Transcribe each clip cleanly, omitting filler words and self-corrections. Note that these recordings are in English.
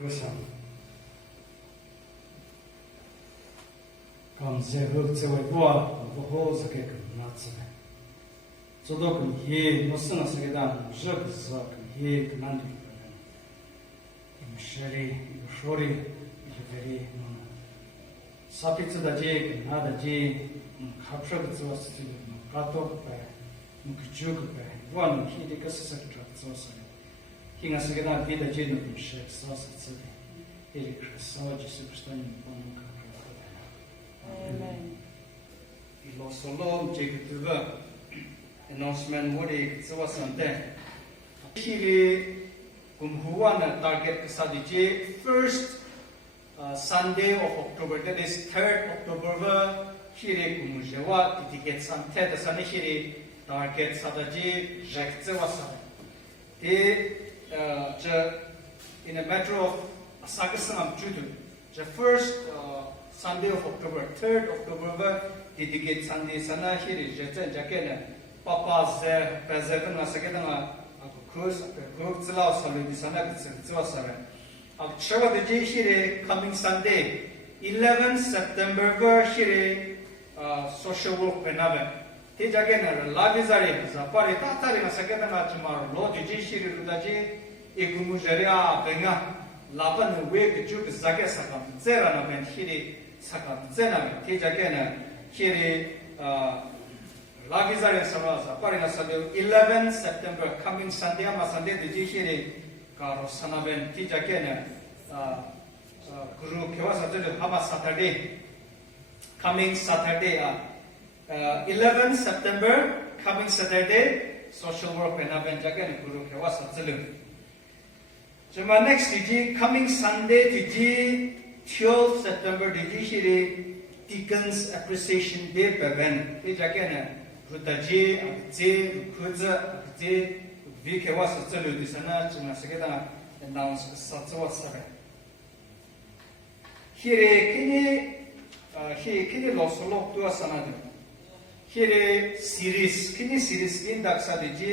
Kusam. Kam ze huk tse wai bua, ho za ke kam na tse. Zodo kam he, no sena se ke dan, zhak za kam he, kam nandi kam. Im shari, im shori, im veri, sapi tse da je, kam na da je, khapsha ka tse wa se tse, kato ka pa, kiju ka pa, bua nam he de ka se sa ka tse wa sa. Hinga se ke dan, he da je no kam shek sa sa tse. Или красава, че се престане помника. Amen. И лосолом, че като announcement моди цела санте. Хили кумхуа на target касади че first Sunday of October, that is 3rd October, хили кумужева титикет санте да сане хили target садаji жак цела сане. И че in a matter of Sagasangam Judu, the first Sunday of October, 3rd October, dedicate Sunday Sana Hiri, Jetan Jakena, Papa Zer, Pezevan, Saketana, Cruz, Kurtzla, Sali, Sana, Zosara. Of Chava the Jishiri coming Sunday, 11th September, Hiri, social work Benavan. Tijagena, Lavizari, Zapari, Tatari, Saketana, tomorrow, Lord Jishiri Rudaji, Igumujaria, Benga. Laban wake juk zake sakam zera na ben hiri sakam zena tejagena hiri lagizare samaza parina sadu 11 September coming Sunday ma Sunday de hiri karo sanaben tejagena guru kewasa de hama Saturday coming Saturday 11 September coming Saturday social work benaben jagena guru kewasa zelu. So my next DG coming Sunday DG 12 September DG hiri Deacons Appreciation Day Bevan. This again Rutaji, Akze, Kudza, Akze, Vikewa Satsulu Disana, Chimasageta announce Satsawa Saga. Here Kini Losolo to Asanadu. Here series series in Daksa DG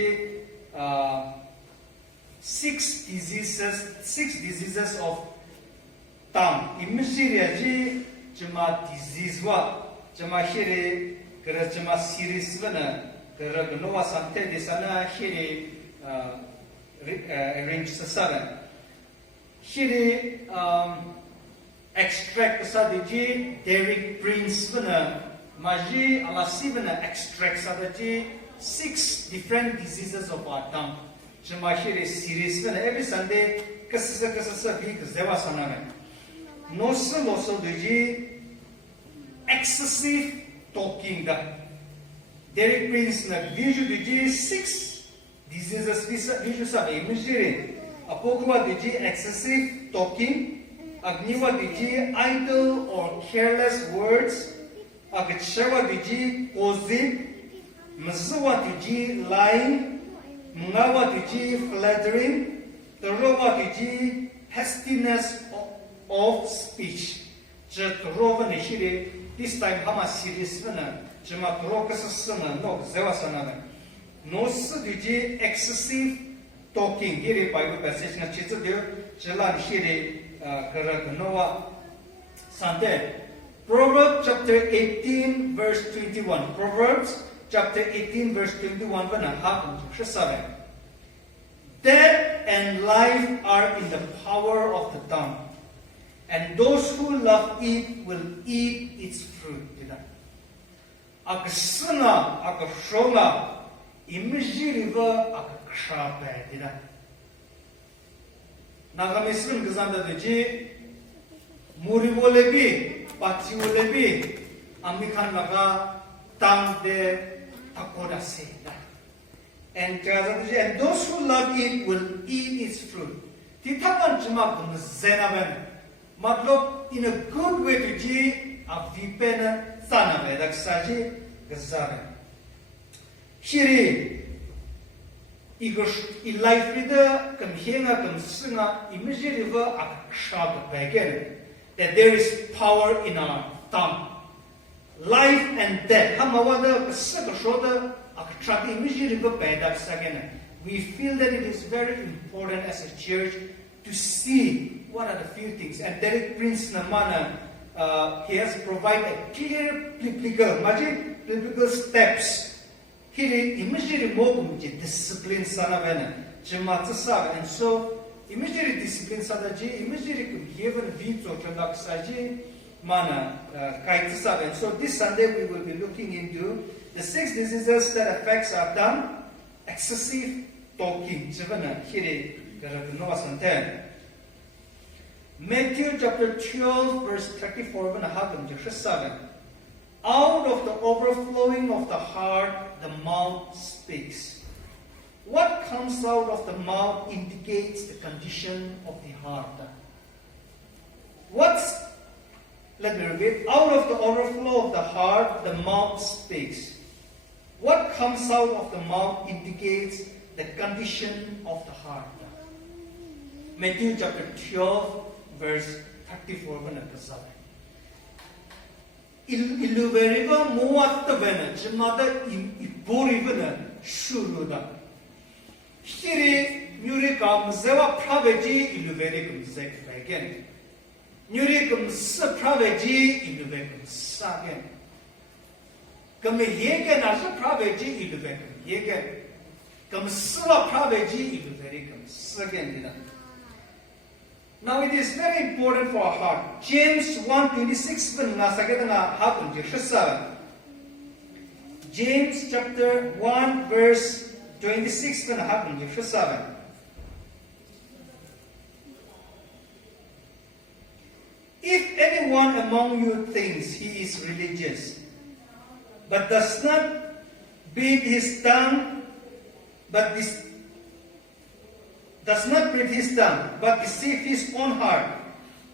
6 diseases of tongue. Immediately, jama disease wa jama here kera jama series wana kera gnowa sante disana here arrange sasaran. Here extract sadaji Derek Prince wana maji alasi wana extract sadaji 6 different diseases of our tongue. Jamaahiri series every Sunday kasasa week zewa saname. Nosso doji excessive talking da. Derek Prince na visual doji 6 diseases visual sabe imagine. Apokwa doji excessive talking. Agniwa doji idle or careless words. Agchawa doji posing. Mzuwa doji lying. Mungawa tuji flattering, Torowa tuji hastiness of speech. Jetrova nishiri, this time Hama series vana, Jema Trokasana, no, Zevasana. No tuji excessive talking. Here Bible passage na chitsu there, Jelan Shiri Karaganoa Sante. Proverbs chapter 18, verse 21. Proverbs chapter 18, verse 21. Death and life are in the power of the tongue, and those who love it will eat its fruit. Akasuna, akashonga, imijiriva, akakrabe. Nagamisrin gazanda deji, murivolebi, patiulebi, amikan laga, tang de. And those who love it will eat its fruit. Titaman juma kun zenaben. Matlop in a good way to ji a vipena sanabe daksaji gazaben. Hiri igos life reader kam henga kam singa immediately a sharp again that there is power in our tongue. Life and death. We feel that it is very important as a church to see what are the few things. And Derek Prince Namana, he has provided clear biblical steps. He immediately moved discipline sanavana, and so immediately discipline sadaji, immediately given veto to Laksaji mana kaitsav. And so this Sunday we will be looking into the 6 diseases that affects our tongue, excessive talking. Matthew chapter 12 verse 34 out of the overflowing of the heart the mouth speaks. What comes out of the mouth indicates the condition of the heart. Let me repeat. Out of the overflow of the heart the mouth speaks. What comes out of the mouth indicates the condition of the heart. Matthew chapter 12 verse 34 Iluveriva muattavena jimada iborivena shuruda. Hiri murikam zewa praveji iluverikum zekvagen. Murikam sa praveji iluverikum sagen. Kame yegen asa praveji iluverikum yegen. Kam swa praveji iluverikum sagen. Now it is very important for our heart. James 1:26 James chapter 1 verse 26 If anyone among you thinks he is religious, but does not beat his tongue, but deceive his own heart,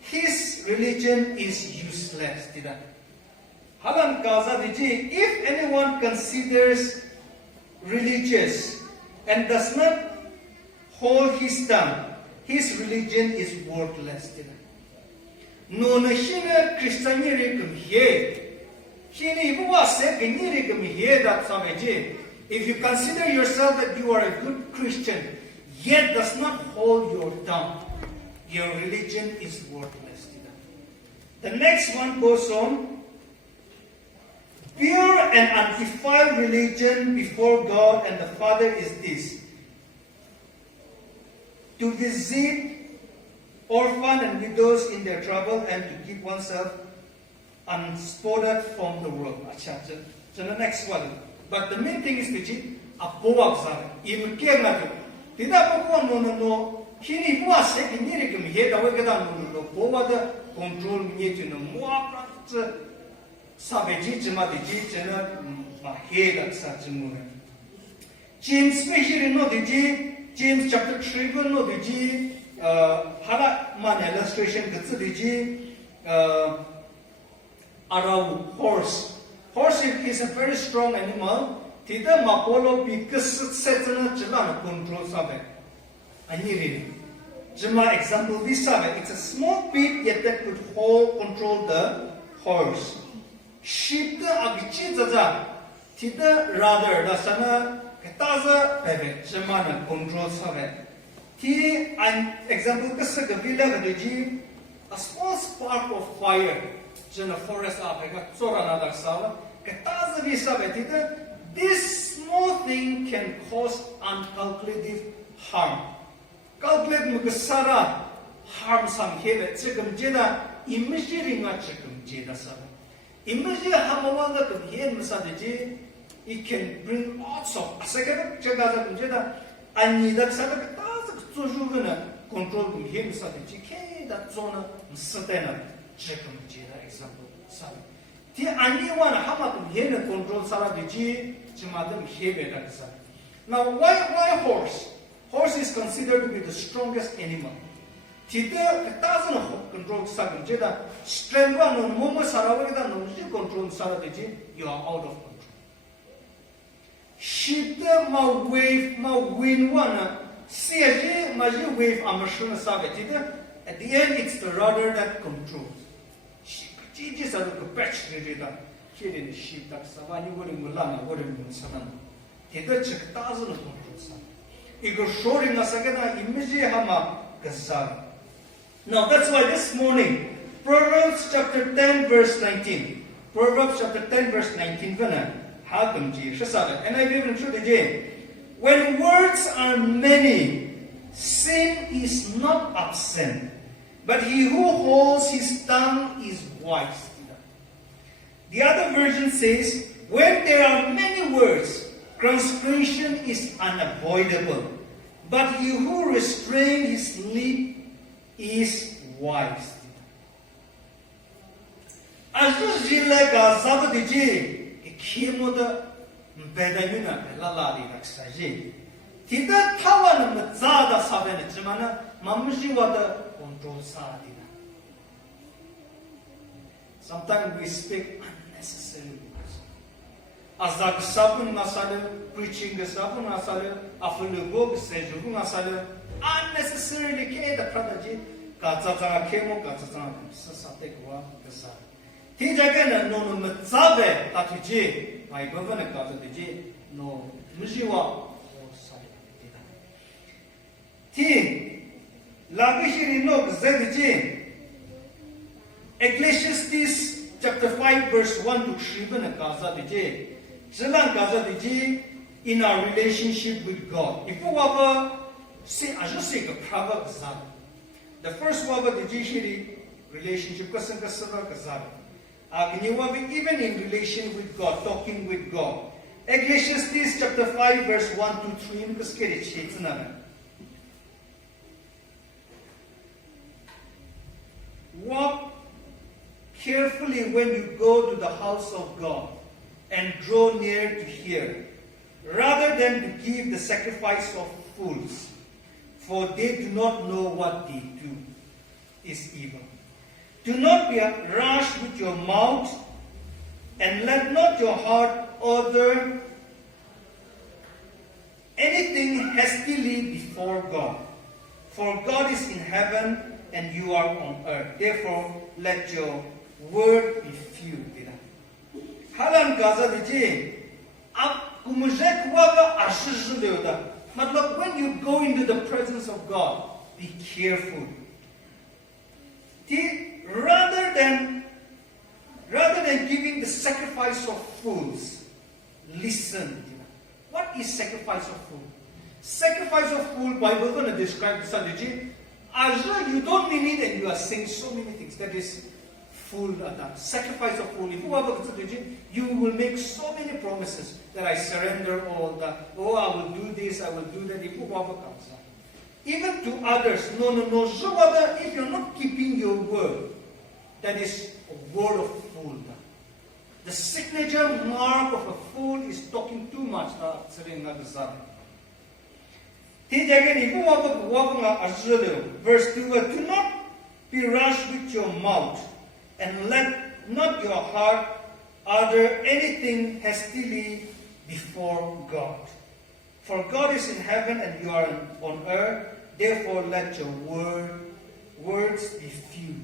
his religion is useless. If anyone considers religious and does not hold his tongue, his religion is worthless. If you consider yourself that you are a good Christian, yet does not hold your tongue, your religion is worthless. The next one goes on. Pure and undefiled religion before God and the Father is this: to visit orphans and widows in their trouble and to keep oneself unspotted from the world. The next one. But the main thing is to Tidak no kini mua se kini ke mi da we kada no bowa da control mi je no mua pra sabeji jema de ji jena ma he da sa jemu. James especially no de ji James chapter 3 no de ji hara man illustration de de ji arau horse is a very strong animal. Tida mapolo because setana jala control sabe. Ani really. Jama example this sabe. It's a small bit yet that could control the horse. Sheep the agichi zaza. Tida rather da sana ketaza bebe. Jama na control sabe. Ti an example kasa gavila gadeji a small spark of fire. Jana forest apeka tsora na da sawa. Ketaza vi sabe tida. This small thing can cause uncalculated harm. Calculate mugasara harm some here. Chekam jeda immediately nga chekam jeda sara. Immediately hamawanga to here masadeji. It can bring lots of asakada chekaza jeda anida sara kataza tsujuvena control kum here masadeji. Ke that zona msatena chekam jeda example sara. The anyone hamatum here control sara deji. Now, why horse? Horse is considered to be the strongest animal. Tida doesn't control sagan. Jeda strength one no momo sarawagda no control saradeji. You are out of control. Shida ma wave ma wind one. Siaji maji wave amashuna sabatida. At the end, it's the rudder that controls. Shiji sadu kapach rida. Here in the sheep that Savani would in Mulana, would in Sanan. Tida check doesn't control some. Ego showing us again, immediately Hama Gazal. Now that's why this morning, Proverbs chapter 10 verse 19. Proverbs chapter 10 verse 19. And I give it again. When words are many, sin is not absent. But he who holds his tongue is wise. The other version says, when there are many words, transgression is unavoidable. But he who restrains his lip is wise. As you like a Sabbath, a kimoda, Bedamina, Laladi, Saji. Tida Tawan and Zada Saben, Jimana, Mamuji water control Sadina. Sometimes we speak unnecessary words. Azak Sabun Nasale, preaching the Sabun Nasale, Afulubog, Sejugun Nasale, unnecessarily K the Pradaji, Katzaka Kemo, Katzaka, Sasatekwa, the Sad. Tijagan no Matzabe, Tatuji, my governor Kataji, no Mujiwa. T. Lagishiri no Zedji. Ecclesiastes chapter 5 verse 1 to 3 Gaza Diji. Zelan Gaza Diji in our relationship with God. If you ever say, I just say a proverb Zad. The first one of the Jishiri relationship Kasan Kasara Kazad. Even in relation with God, talking with God. Ecclesiastes chapter 5 verse 1 to 3 because it's walk carefully when you go to the house of God and draw near to hear, rather than to give the sacrifice of fools, for they do not know what they do is evil. Do not be rash with your mouth, and let not your heart utter anything hastily before God. For God is in heaven, and you are on earth. Therefore, let your word be few. Halan Gaza Diji, Kumujek Waga Ashizuleuda. But look, when you go into the presence of God, be careful. Rather than giving the sacrifice of fools, listen. What is sacrifice of fool? Sacrifice of fool, Bible is going to describe the Sadiji. You don't mean it and you are saying so many things. That is fool. Sacrifice of fool. If you are Sadiji, you will make so many promises that I surrender all that. Oh, I will do this, I will do that. If you are even to others, no. If you're not keeping your word, that is a word of fool. The signature mark of a fool is talking too much. Verse 2, do not be rash with your mouth, and let not your heart utter anything hastily before God. For God is in heaven and you are on earth, therefore let your words be few.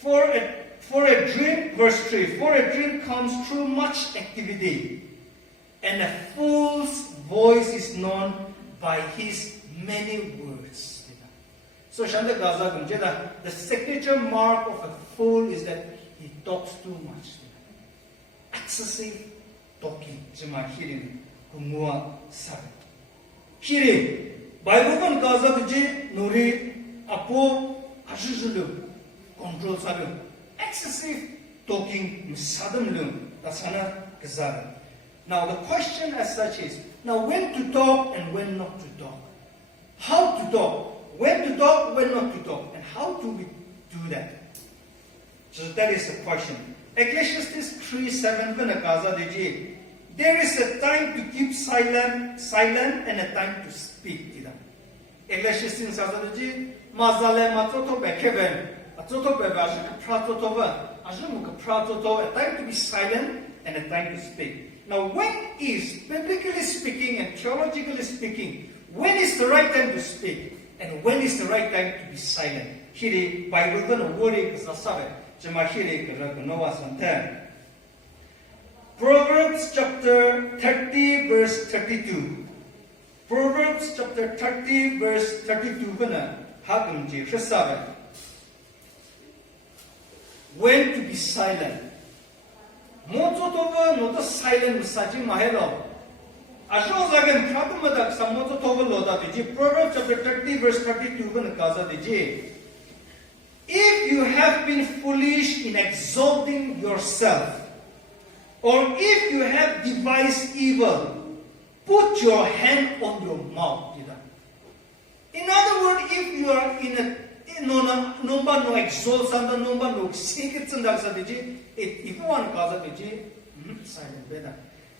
For a dream, verse 3, for a dream comes through much activity, and a fool's voice is known by his many words. So Shanda Gaza, the signature mark of a fool is that he talks too much. Excessive talking. Jima hearing kumua sar. Hearing. Bible kan Gaza nuri apo ashuzulu control salu. Excessive talking musadamlu. That's hana Gaza. Now the question as such is, now when to talk and when not to talk. How to talk. When to talk, when not to talk. And how do we do that? So that is the question. Ecclesiastes 3:7 there is a time to keep silent and a time to speak. Ecclesiastes mazale matroto bekeben atroto bebash pratoto a time to be silent and a time to speak. Now when is, biblically speaking and theologically speaking, when is the right time to speak and when is the right time to be silent? Here Bible gonna worry because Proverbs chapter 30 verse 32. Proverbs chapter 30 verse 32 bana hagum ji khsabe. When to be silent. Mozo toba no to silent saji mahelo. Asho zagem khatumada samozo toba loda ji. Proverbs chapter 30 verse 32 bana kaza ji. If you have been foolish in exalting yourself, or if you have devised evil, put your hand on your mouth. In other words, if you are in a no exalt sanda no secret sanda sadiji, if one kaza diji, silent beda.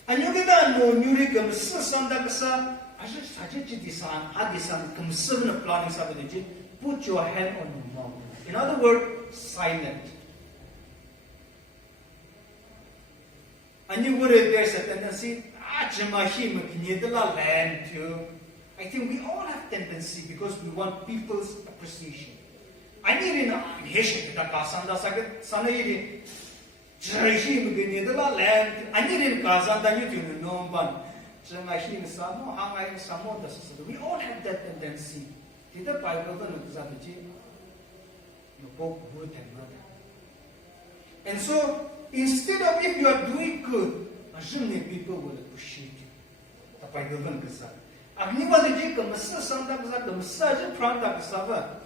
And you get that no nurikam sanda kasa, asha saji disan, adisan, kumsavna planning sabadiji, put your hand on your mouth. In other words, silent. And you would have there's a tendency, I think we all have tendency because we want people's appreciation. I need in Heshe Kasanda Sanayidi Jerishim Ginidala land. I need in Kazanda you to know one. Jamahim Samo, Hangai Samo. We all have that tendency. Did the Bible Zadiji? You both would have mother. And so instead of if you are doing good, assuming people will appreciate you. The Bible says, "Agniwa the jik kamsa sanda kasa kamsa je pranda kasava."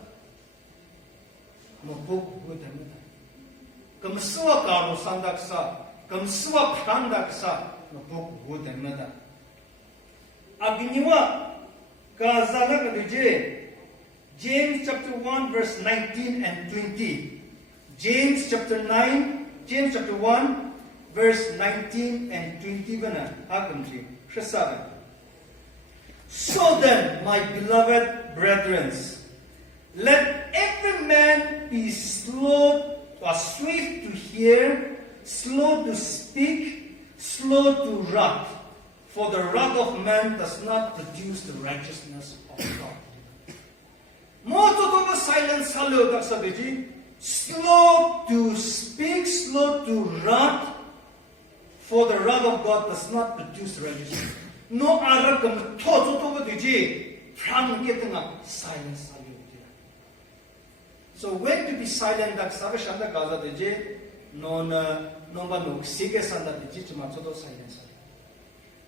No book would have made. Kamsa karo sanda kasa, kamsa pranda kasa. No book would have made. Agniwa kazala kadije. James chapter 1 verse 19 and 20. James chapter 1 verse 19 and 20. So then, my beloved brethren, let every man be slow or swift to hear, slow to speak, slow to wrath, for the wrath of man does not produce the righteousness of God. Moto silence hello daksabeji. Slow to speak, slow to wrath, for the wrath of God does not produce righteousness. No arakam toto deji. Pran getting up silence hello. So when to be silent daksabe shanda gaza deji. Non no sige sanda deji chuma toto silence.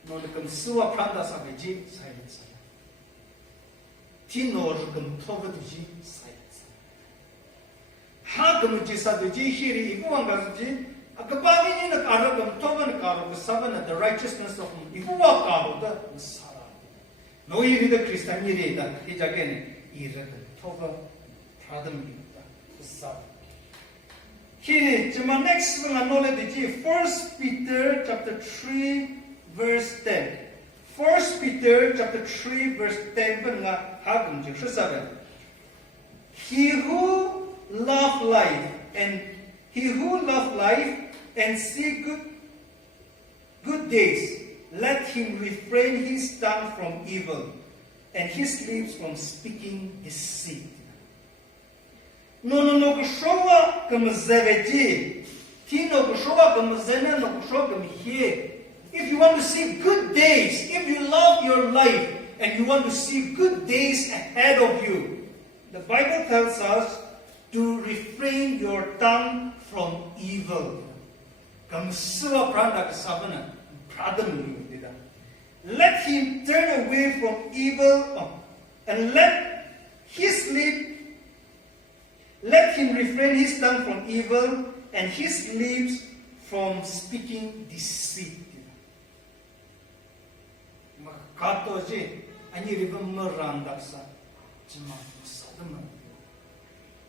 Non kam suwa pranda sabeji silence. Tinor kam toba deji silence. Hagam jisa deji hiri iguan gaji. Akabagi ni nakaragam toban karo saban the righteousness of iguwa karo da sara. No yiri the Christian yiri da hijagene ira toba pradam ida sara. Hiri jama next one anole deji 1 Peter chapter 3 verse 10. 1 Peter chapter 3 verse 10 nga hagam jisa. He who love life and see good days, let him refrain his tongue from evil and his lips from speaking deceit. No kushowa kamzaveti. Tino kushowa kamzena no kushowa kamhiye. If you want to see good days, if you love your life and you want to see good days ahead of you, the Bible tells us to refrain your tongue from evil. Let him turn away from evil and let him refrain his tongue from evil and his lips from speaking deceit.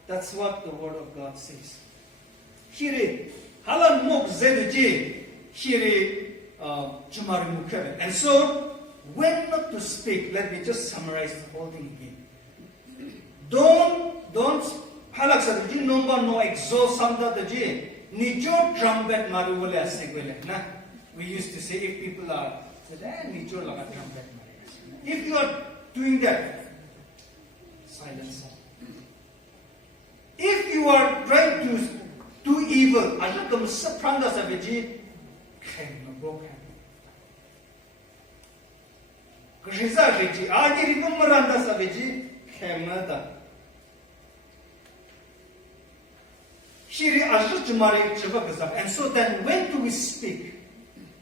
That's what the word of God says. And so, when not to speak, let me just summarize the whole thing again. Don't halaksa no exalt sanda daji nijo trumpet maruvole asegwele na. We used to say if people are nijo laga trumpet maruvole. If you are doing that, silence. If you are trying to do evil, ajakam sapranda sabeji, Grizaji, Adi Maranda Saviji, Kemada. Shiri Ashutmari Chivakazak. And so then when do we speak?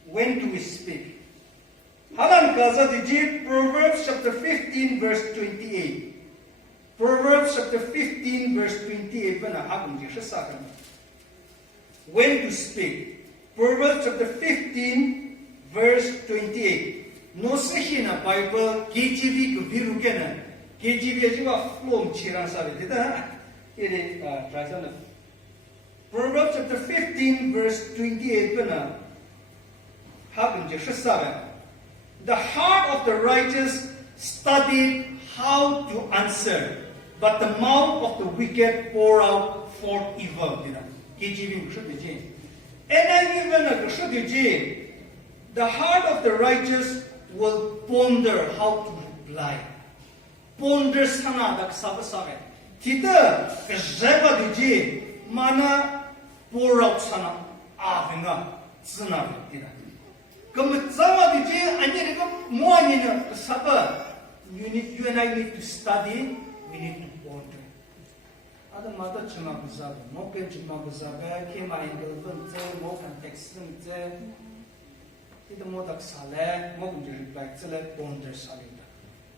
When do we speak? Halan Gaza Diji, Proverbs chapter 15, verse 28. Proverbs chapter 15, verse 28. When to speak? Proverbs chapter 15, verse 28. No sehina Bible, KGV Kuvirukena. KGV is a flom chiransari. It is Proverbs chapter 15, verse 28. The heart of the righteous studied how to answer, but the mouth of the wicked pour out forth evil. The heart of the righteous will ponder how to reply. Ponder sana dak sabasare. Tita kajaba diji mana pour out sana avinga zina dida. Kamatzawa diji anye rika moanina saba. You and I need to study. We need to ponder. Ada mata chima buzabe, moken chima buzabe, kema ingelvente, moken textente. Ida modak sale, moken de reply tsele ponder salida.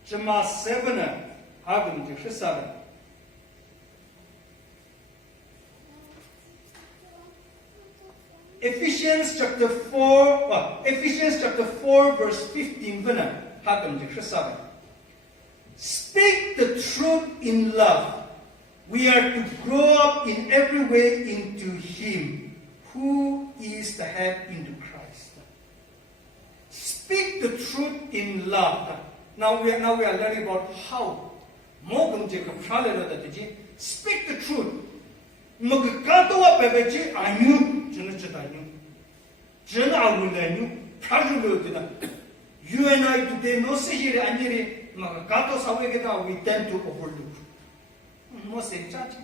Chima 7 hagum de 7. Ephesians chapter 4 verse 15 vena hagum de 7. Speak the truth in love. We are to grow up in every way into Him, who is the head, into Christ. Speak the truth in love. Now we are learning about how. Speak the truth. You and I today, no say here, we tend to overlook. Most in church,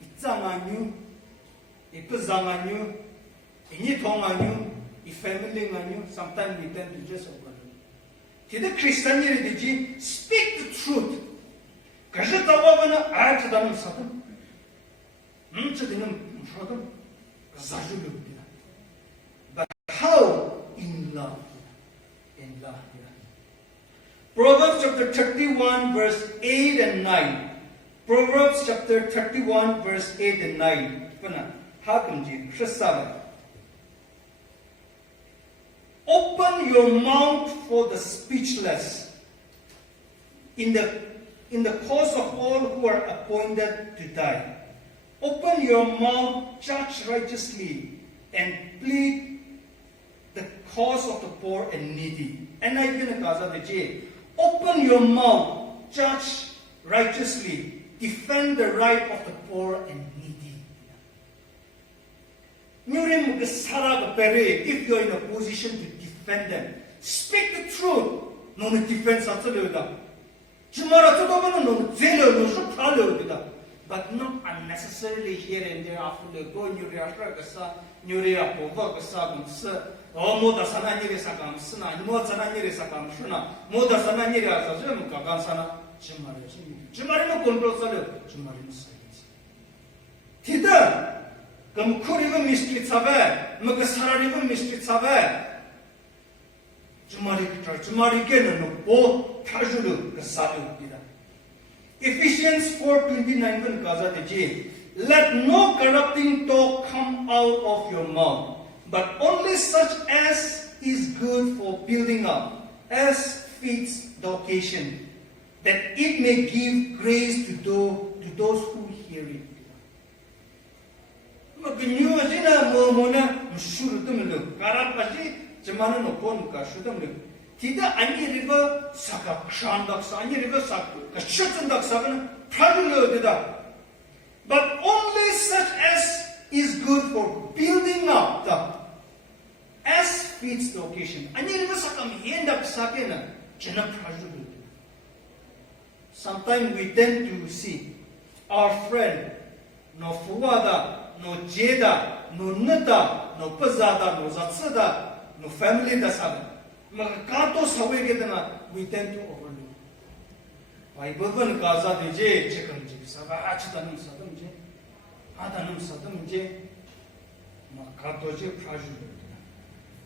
it's on you, it's on you, it's on you, it's family on you. Sometimes we tend to just overlook. To the Christianity, speak the truth. But how? In love. In love. Proverbs chapter 31, verse 8 and 9. Proverbs chapter 31, verse 8 and 9. Open your mouth for the speechless, in the cause of all who are appointed to die. Open your mouth, judge righteously, and plead the cause of the poor and needy. And I can open your mouth, judge righteously, defend the right of the poor and needy. If you're in a position to defend them, speak the truth. No defense. But not unnecessarily here and there after the go Nuria Povaka or Moda Sanani Sakam Suna, Mozanani Sakam Shuna, Moda Sanani Zazum Kagansana, Jimarino control Salo, Jimarino Silence. Tida Gamkuriva Mistrit Save, Magasarariva Mistrit Save. Jumarigan, both casual, the Salu. Ephesians 4:29 let no corrupting talk come out of your mouth, but only such as is good for building up, as fits the occasion, that it may give grace to those who hear it. Tida any river saka shandaksa, any river saka, a shutandaksa, pradulo. But only such as is good for building up the as fits the occasion. Any river saka me end up sakena, jena pradulo. Sometimes we tend to see our friend, no fuwada, no jeda, no nata, no pazada, no zatsada, no family da saga. Makato sawegedana, we tend to overlook. Bible kaza deje chekamji saba achitanum sadamje adanum sadamje makato je praju.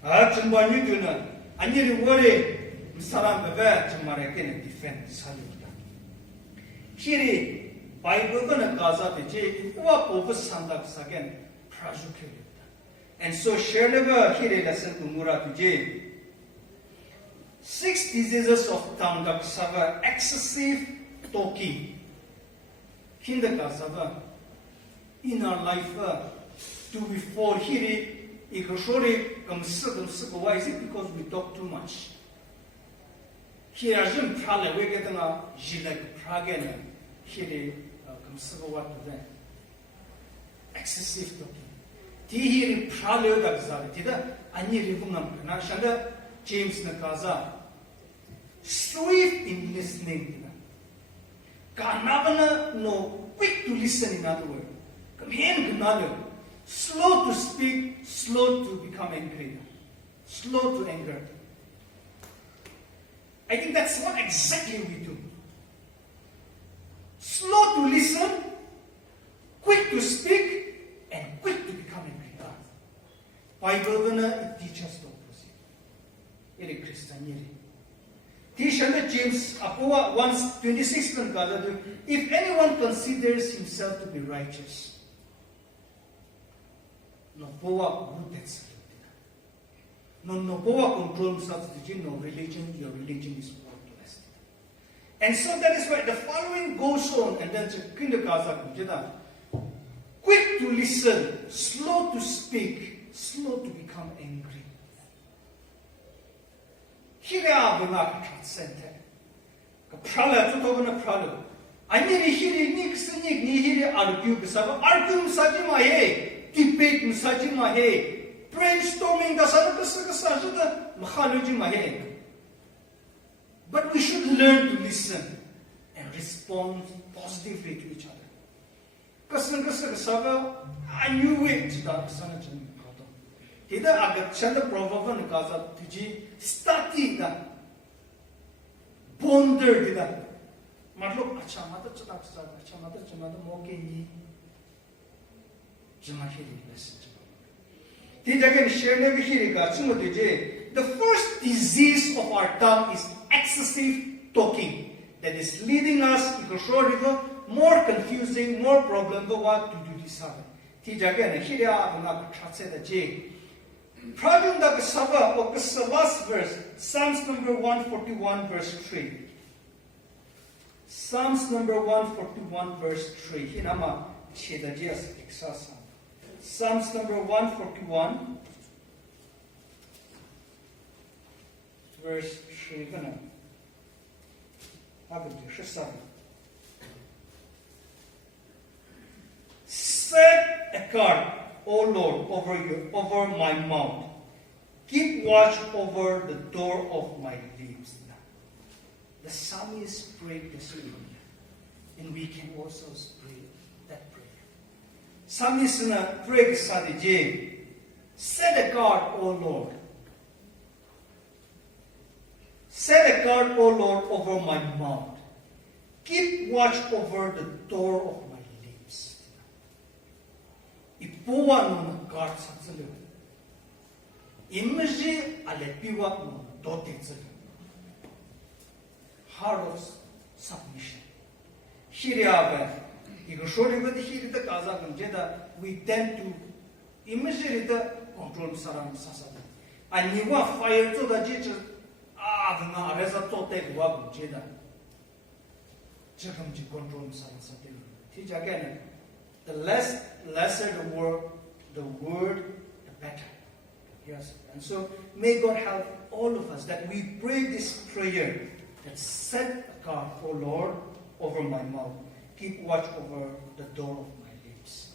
Chambani duna anyiri wore saram bebe chamare ken defend saluta. Kiri Bible kaza deje wa povus sandak sagen praju kelita. And so share never kiri lesson kumura deje 6 diseases of tongue sava excessive talking. Kinda sava in our life to be for here why is it because we talk too much? Here ajun prale we get na jilak pragen here what to them excessive talking. Ti here prale da zari tida ani rivunam na shanda James na kaza swift in listening. Kanabana no quick to listen, in other words. Slow to speak, slow to become angry. Slow to anger. I think that's what exactly we do. Slow to listen, quick to speak, and quick to become angry. Bible it teaches the opposite. It is Christianity. James 1:26 if anyone considers himself to be righteous, no power control no religion, your religion is worthless. And so that is why the following goes on, and then quick to listen, slow to speak, slow to become angry. Here are the center. Prala to Togana Pralo. I nearly hear Nix Nick, near argue, argue Sajima He, debate Sajima He, brainstorming the Sadaka Mahalujima He. But we should learn to listen and respond positively to each other. I knew it to that Sanachan. Hida agat chanda provavan kaza tuji stati da ponder hida matlab acha mata chana moke ni jama hiri lesson. Hida again share never hiri ka chumo tuje. The first disease of our tongue is excessive talking that is leading us to more confusing, more problem than what to do this happen. Hida again hiri abuna khatse da je. Problem that Saba or the last verse, Psalms number 141, verse 3. Psalms number 141, verse 3. Hinama Chedajias Exasa. Psalms number 141, verse 3. Set a guard, O Lord, over my mouth. Keep watch over the door of my lips. The psalmist prayed this way, and we can also pray that prayer. Psalmist prayed sadije, set a guard, O Lord. Set a guard, O Lord, over my mouth. Keep watch over the door of my lips. Ipuwa no guard satsalo. Imji alepiwa no dotetsalu. Heart of submission. Hiriaba. Igashori with the Hirita Kazakam Jeda, we tend to immediately control Saram Sasada. And you are fired to the Jitch. The Reza Totek Wab Jeda. Chakam control Saram Sate. Teach again. The lesser the word, the better. Yes. And so may God help all of us that we pray this prayer that set a guard, O Lord, over my mouth. Keep watch over the door of my lips.